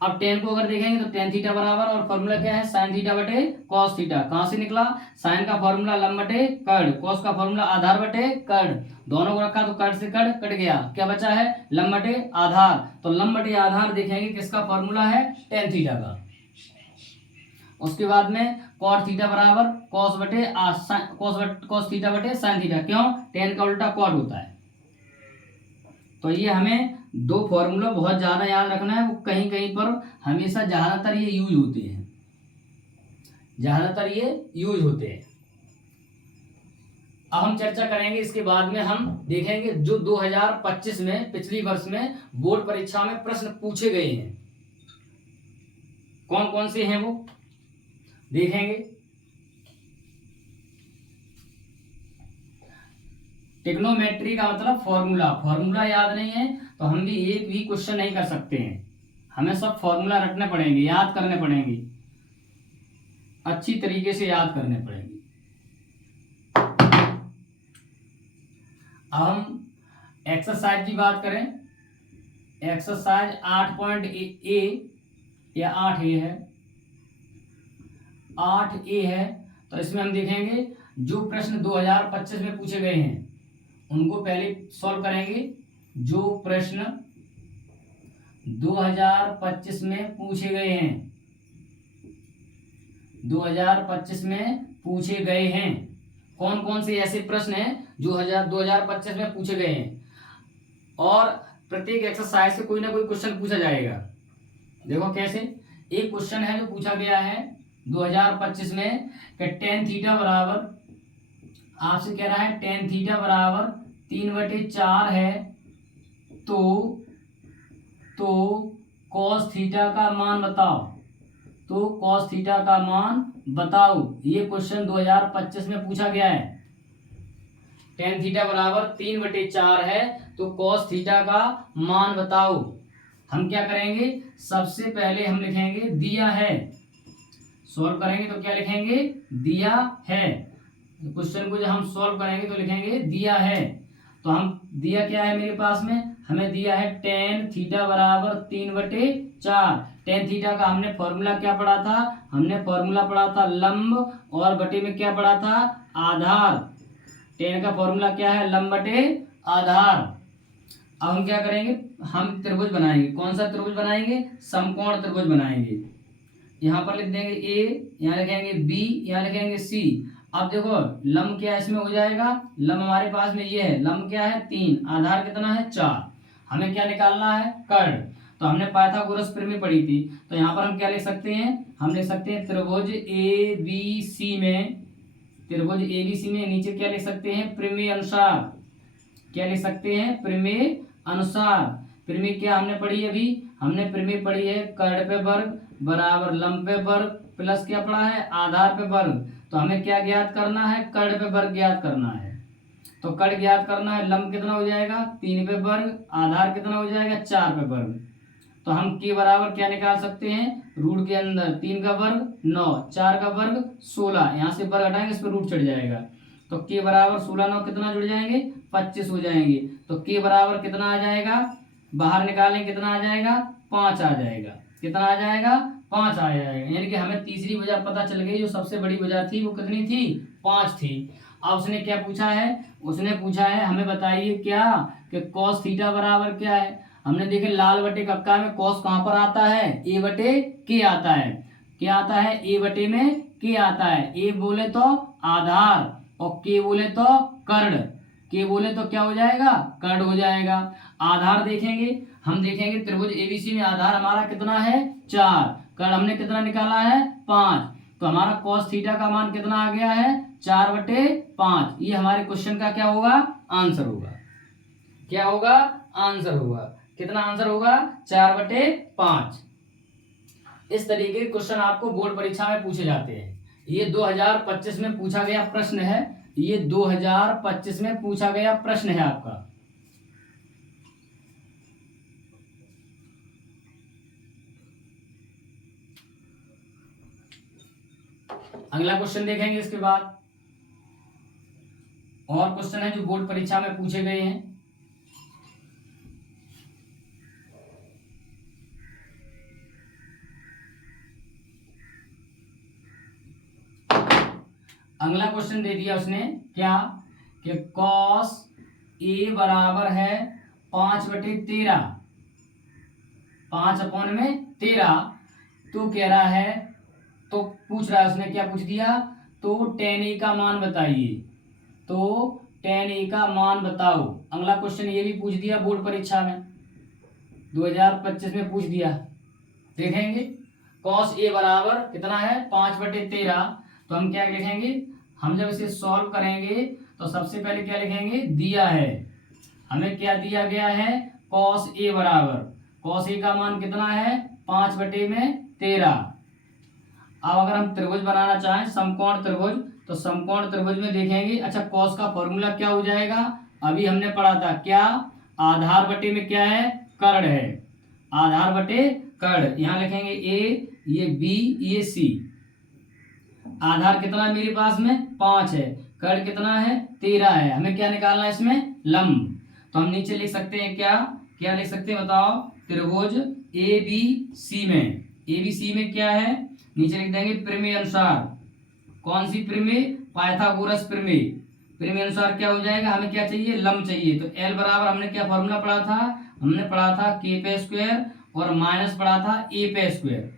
अब टेन को अगर देखेंगे तो टेन थीटा बराबर और फॉर्मूला क्या है? साइन थीटा बटे कॉस थीटा। कहां से निकला? साइन का फॉर्मूला लंब बटे कर्ण। कॉस का फॉर्मूला आधार बटे कर्ण। दोनों को रखा तो कर्ण से कर्ण कट गया। क्या बचा है? लंब बटे आधार। तो लंब बटे आधार देखेंगे किसका फॉर्मूला है? टेन थीटा का। उसके बाद में कॉट थीटा बराबर कॉस थीटा बटे साइन थीटा। क्यों? टेन का उल्टा कॉट होता है। तो ये हमें दो फॉर्मूला बहुत ज्यादा याद रखना है। वो कहीं कहीं पर हमेशा ज्यादातर ये यूज होते हैं। अब हम चर्चा करेंगे। इसके बाद में हम देखेंगे जो 2025 में पिछली वर्ष में बोर्ड परीक्षा में प्रश्न पूछे गए हैं कौन कौन से हैं वो देखेंगे। टिग्नोमेट्री का मतलब फॉर्मूला याद नहीं है तो हम भी एक भी क्वेश्चन नहीं कर सकते हैं। हमें सब फॉर्मूला रखने पड़ेंगे, याद करने पड़ेंगे, अच्छी तरीके से याद करने पड़ेंगे। अब हम एक्सरसाइज की बात करें। एक्सरसाइज 8.A या 8A है। 8A है तो इसमें हम देखेंगे जो प्रश्न 2025 में पूछे गए हैं उनको पहले सॉल्व करेंगे। जो प्रश्न 2025 में पूछे गए हैं 2025 में पूछे गए हैं कौन कौन से ऐसे प्रश्न हैं जो 2025 में पूछे गए हैं। और प्रत्येक एक्सरसाइज से कोई ना कोई क्वेश्चन पूछा जाएगा। देखो कैसे। एक क्वेश्चन है जो पूछा गया है 2025 में कि टेन थीटा बराबर, आपसे कह रहा है टेन थीटा बराबर 3/4 है तो कॉस थीटा का मान बताओ। तो कॉस थीटा का मान बताओ। ये क्वेश्चन 2025 में पूछा गया है। टेन थीटा बराबर 3/4 है तो कॉस थीटा का मान बताओ। हम क्या करेंगे? सबसे पहले हम लिखेंगे दिया है। सॉल्व करेंगे तो क्या लिखेंगे? दिया है। क्वेश्चन को जब हम सॉल्व करेंगे तो लिखेंगे दिया है। तो हम दिया क्या है मेरे पास में? हमें दिया है टेन थीटा बराबर 3/4। टेन थीटा का हमने फॉर्मूला क्या पढ़ा था? हमने फॉर्मूला पढ़ा था लंब और बटे में क्या पढ़ा था? आधार। टेन का फॉर्मूला क्या है? लंब बटे आधार। अब हम क्या करेंगे? हम त्रिभुज बनाएंगे। कौन सा त्रिभुज बनाएंगे? समकोण त्रिभुज बनाएंगे। यहाँ पर लिख देंगे ए, यहाँ लिखेंगे बी, यहाँ लिखेंगे सी। अब देखो लंब क्या इसमें हो जाएगा? लंब हमारे पास में ये है। लंब क्या है? 3। आधार कितना है? 4। हमें क्या निकालना है? कर्ण। तो हमने पाइथागोरस प्रमेय पढ़ी थी। तो यहाँ पर हम क्या लिख सकते हैं? हम लिख सकते हैं त्रिभुज ए बी सी में नीचे क्या लिख सकते हैं? प्रमेय अनुसार। क्या लिख सकते हैं? प्रमेय अनुसार। प्रमेय क्या हमने पढ़ी अभी? हमने प्रमेय पढ़ी है कर्ण पे वर्ग बराबर लंब पे वर्ग प्लस क्या पढ़ा है? आधार पे वर्ग। तो हमें क्या ज्ञात करना है? कर्ण पे वर्ग ज्ञात करना है। तो कर्ण ज्ञात करना है। लंब कितना हो जाएगा? 3 पे वर्ग। आधार कितना हो जाएगा? 4 पे वर्ग। तो हम के बराबर क्या निकाल सकते हैं? रूट के अंदर 3 का वर्ग 9, 4 का वर्ग 16। यहाँ से वर्ग हटाएंगे इस पर रूट चढ़ जाएगा। तो के बराबर 16 9 कितना जुड़ जाएंगे? 25 हो जाएंगे। तो के बराबर कितना आ जाएगा? बाहर निकालें कितना आ जाएगा? 5 आ जाएगा। कितना आ जाएगा? 5 आ जाएगा। यानी कि हमें तीसरी भुजा पता चल गई, जो सबसे बड़ी भुजा थी वो कितनी थी, 5 थी। अब उसने क्या पूछा है, उसने पूछा है हमें बताइए क्या कि कॉस थीटा बराबर क्या है। हमने देखे लाल बटे कक्का में कॉस कहाँ पर आता है, ए बटे के आता है। क्या आता है, ए बटे में के आता है। ए बोले तो आधार और के बोले तो कर्ण। के बोले तो क्या हो जाएगा, कर्ण हो जाएगा। आधार देखेंगे, हम देखेंगे त्रिभुज एबीसी में आधार हमारा कितना है, 4। कर्ण हमने कितना निकाला है, 5। तो हमारा cos थीटा का मान कितना आ गया है, 4/5। ये हमारे क्वेश्चन का क्या होगा, आंसर होगा। क्या होगा, आंसर होगा। कितना आंसर होगा, 4/5। इस तरीके के क्वेश्चन आपको बोर्ड परीक्षा में पूछे जाते हैं। ये 2025 में पूछा गया प्रश्न है। ये 2025 में पूछा गया प्रश्न है आपका। अगला क्वेश्चन देखेंगे इसके बाद। और क्वेश्चन है जो बोर्ड परीक्षा में पूछे गए हैं। अगला क्वेश्चन दे दिया उसने क्या कि cos a बराबर है 5/13, 5/13। तो कह रहा है, तो पूछ रहा है उसने, क्या पूछ दिया, तो tan a का मान बताइए। तो tan a का मान बताओ। अगला क्वेश्चन ये भी पूछ दिया बोर्ड परीक्षा में, 2025 में पूछ दिया। देखेंगे cos a बराबर कितना है, 5/13। तो हम क्या लिखेंगे, हम जब इसे सॉल्व करेंगे तो सबसे पहले क्या लिखेंगे, दिया है हमें, क्या दिया गया है, cos a बराबर, cos a का मान कितना है, 5/13। अब अगर हम त्रिभुज बनाना चाहें, समकोण त्रिभुज, तो समकोण त्रिभुज में देखेंगे, अच्छा cos का फॉर्मूला क्या हो जाएगा, अभी हमने पढ़ा था क्या, आधार बटे में क्या है, कर्ण है, आधार बटे कर्ण। यहाँ लिखेंगे a, ये b, ये c। आधार कितना है मेरे पास में, 5 है। कर्ण कितना है, 13 है। हमें क्या निकालना है इसमें, लंब। तो हम नीचे लिख सकते हैं क्या, क्या लिख सकते हैं बताओ, त्रिभुज ए बी सी में, ए बी सी में क्या है, नीचे लिख देंगे प्रमेय अनुसार। कौन सी प्रमेय, पाइथागोरस प्रमेय। प्रमेय अनुसार क्या हो जाएगा, हमें क्या चाहिए, लंब चाहिए। तो एल बराबर हमने क्या फॉर्मूला पढ़ा था, हमने पढ़ा था k पे स्क्वायर और माइनस पढ़ा था a पे स्क्वायर।